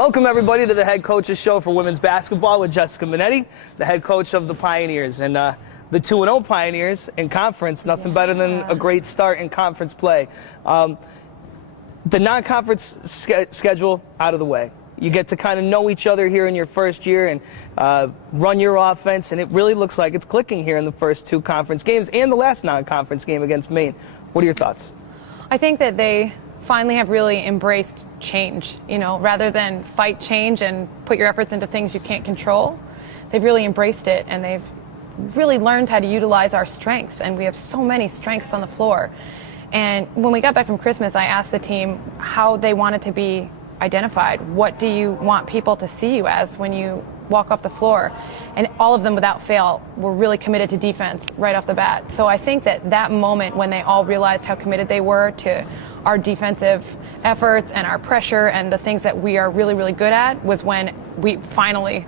Welcome, everybody, to the Head Coaches Show for women's basketball with Jessica Mannetti, the head coach of the Pioneers. And the 2-0 Pioneers in conference, nothing better than a great start in conference play. The non-conference schedule out of the way. You get to kind of know each other here in your first year and run your offense, and it really looks like it's clicking here in the first two conference games and the last non-conference game against Maine. What are your thoughts? I think that they finally have really embraced change, rather than fight change and put your efforts into things you can't control. They've really embraced it, and they've really learned how to utilize our strengths, and we have so many strengths on the floor. And when we got back from Christmas, I asked the team how they wanted to be identified. What do you want people to see you as when you walk off the floor? And all of them, without fail, were really committed to defense right off the bat. So I think that moment when they all realized how committed they were to our defensive efforts and our pressure and the things that we are really, really good at was when we finally,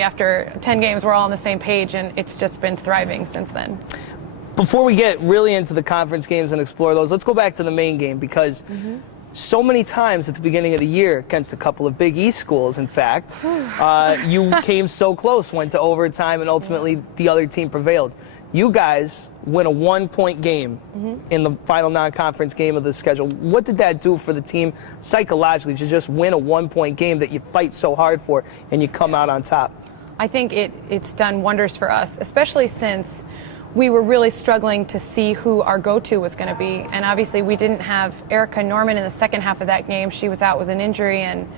after 10 games, we're all on the same page, and it's just been thriving since then. Before we get really into the conference games and explore those, let's go back to the main game, because so many times at the beginning of the year, against a couple of Big East schools, in fact, you came so close, went to overtime, and ultimately the other team prevailed. You guys win a one-point game in the final non-conference game of the schedule. What did that do for the team psychologically to just win a one-point game that you fight so hard for and you come out on top? I think it's done wonders for us, especially since we were really struggling to see who our go-to was going to be. And obviously we didn't have Erica Norman in the second half of that game. She was out with an injury, and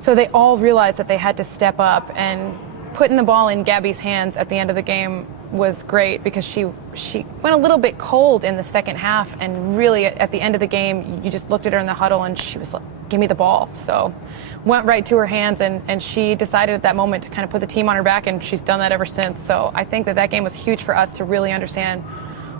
so they all realized that they had to step up, and putting the ball in Gabby's hands at the end of the game was great, because she went a little bit cold in the second half, and really at the end of the game you just looked at her in the huddle and she was like, give me the ball. So went right to her hands, and she decided at that moment to kind of put the team on her back, and she's done that ever since. So I think that game was huge for us to really understand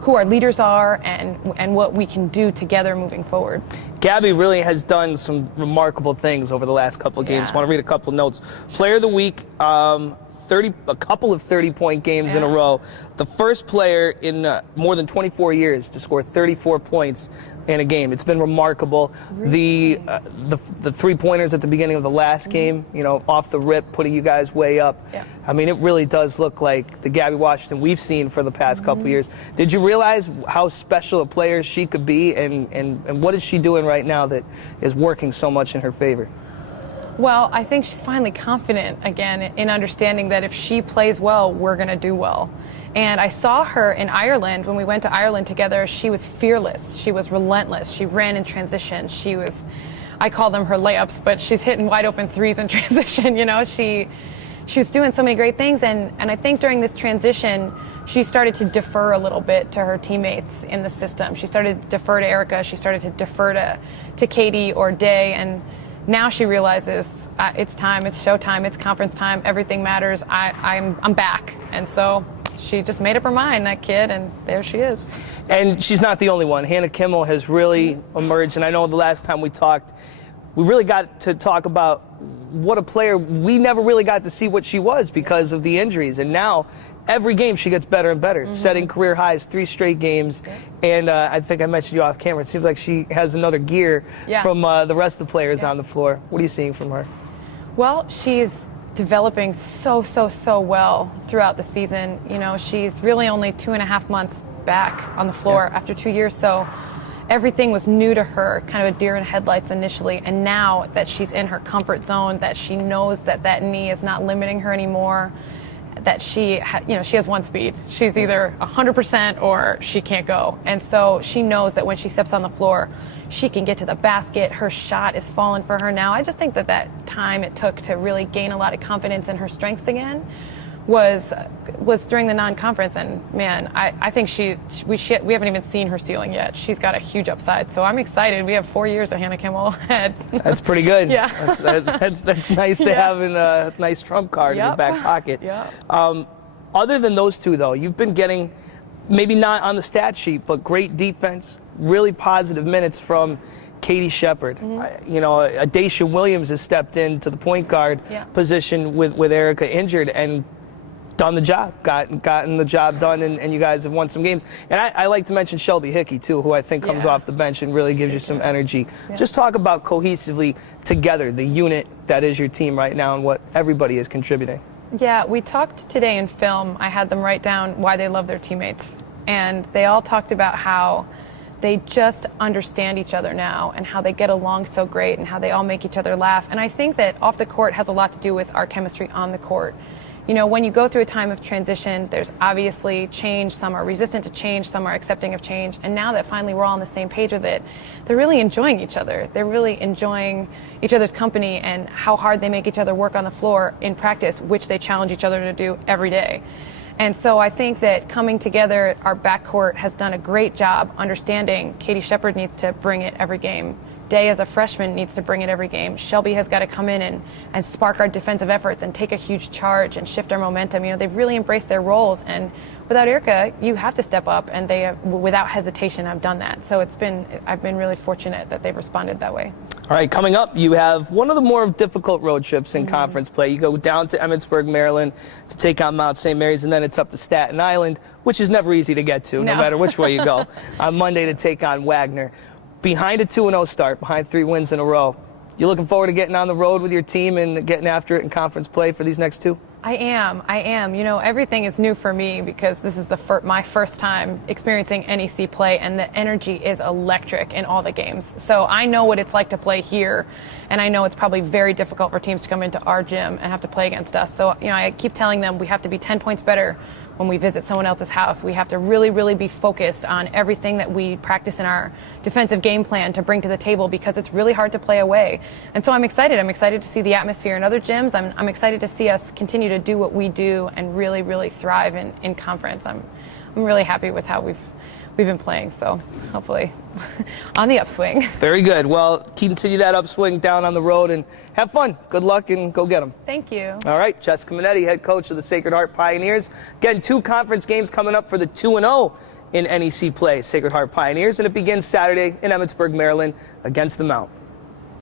who our leaders are and what we can do together moving forward. Gabby really has done some remarkable things over the last couple of games. I want to read a couple notes. Player of the week, a couple of 30-point games in a row. The first player in more than 24 years to score 34 points in a game. It's been remarkable. Really? The three-pointers at the beginning of the last game, off the rip, putting you guys way up. Yeah. I mean, it really does look like the Gabby Washington we've seen for the past couple years. Did you realize how special a player she could be, and what is she doing right now that is working so much in her favor? Well, I think she's finally confident again in understanding that if she plays well, we're going to do well. And I saw her in Ireland. When we went to Ireland together, she was fearless. She was relentless. She ran in transition. I call them her layups, but she's hitting wide open threes in transition. She was doing so many great things. And I think during this transition, she started to defer a little bit to her teammates in the system. She started to defer to Erica. She started to defer to Katie or Day. And now she realizes it's time, it's showtime, it's conference time, everything matters. I'm back. And so she just made up her mind, that kid, and there she is. And she's not the only one. Hanna Kimmel has really emerged, and I know the last time we talked, we really got to talk about what a player, we never really got to see what she was because of the injuries. And now every game she gets better and better, setting career highs, 3 straight games. And I think I mentioned you off camera. It seems like she has another gear from the rest of the players on the floor. What are you seeing from her? Well, she's developing so well throughout the season. She's really only 2.5 months back on the floor after 2 years. So everything was new to her, kind of a deer in headlights initially. And now that she's in her comfort zone, that she knows that knee is not limiting her anymore, that she has one speed. She's either 100% or she can't go. And so she knows that when she steps on the floor, she can get to the basket. Her shot is falling for her now. I just think that time it took to really gain a lot of confidence in her strengths again was during the non-conference. And man, I think we haven't even seen her ceiling yet. She's got a huge upside. So I'm excited. We have 4 years of Hanna Kimmel ahead. That's pretty good. Yeah. That's nice to have in a nice trump card in the back pocket. Yeah. Other than those two, though, you've been getting, maybe not on the stat sheet, but great defense, really positive minutes from Katie Shepard. Gabby Williams has stepped into the point guard position with Erica injured, and done the job, gotten the job done, and you guys have won some games. And I like to mention Shelby Hickey, too, who I think comes off the bench and really gives you some energy. Yeah. Just talk about cohesively together, the unit that is your team right now and what everybody is contributing. Yeah, we talked today in film. I had them write down why they love their teammates. And they all talked about how they just understand each other now and how they get along so great and how they all make each other laugh. And I think that off the court has a lot to do with our chemistry on the court. You know, when you go through a time of transition, there's obviously change. Some are resistant to change, some are accepting of change. And now that finally we're all on the same page with it, they're really enjoying each other. They're really enjoying each other's company and how hard they make each other work on the floor in practice, which they challenge each other to do every day. And so I think that coming together, our backcourt has done a great job understanding Katie Shepherd needs to bring it every game. Day as a freshman needs to bring it every game. Shelby has got to come in and spark our defensive efforts and take a huge charge and shift our momentum. You know, they've really embraced their roles. And without Erica, you have to step up, and they have, without hesitation, have done that. So I've been really fortunate that they've responded that way. All right, coming up, you have one of the more difficult road trips in conference play. You go down to Emmitsburg, Maryland to take on Mount St. Mary's, and then it's up to Staten Island, which is never easy to get to, no matter which way you go, on Monday to take on Wagner. Behind a 2-0 start, behind 3 wins in a row, you looking forward to getting on the road with your team and getting after it in conference play for these next 2? I am. You know, everything is new for me because this is my first time experiencing NEC play, and the energy is electric in all the games. So I know what it's like to play here, and I know it's probably very difficult for teams to come into our gym and have to play against us. So, you know, I keep telling them we have to be 10 points better when we visit someone else's house. We have to really, really be focused on everything that we practice in our defensive game plan to bring to the table, because it's really hard to play away. And so I'm excited. I'm excited to see the atmosphere in other gyms. I'm excited to see us continue to do what we do and really, really thrive in conference. I'm really happy with how we've been playing, so hopefully on the upswing. Very good. Well, continue that upswing down on the road and have fun. Good luck and go get them. Thank you. All right, Jessica Mannetti, head coach of the Sacred Heart Pioneers. Again, 2 conference games coming up for the 2-0 in NEC play, Sacred Heart Pioneers, and it begins Saturday in Emmitsburg, Maryland against the Mount.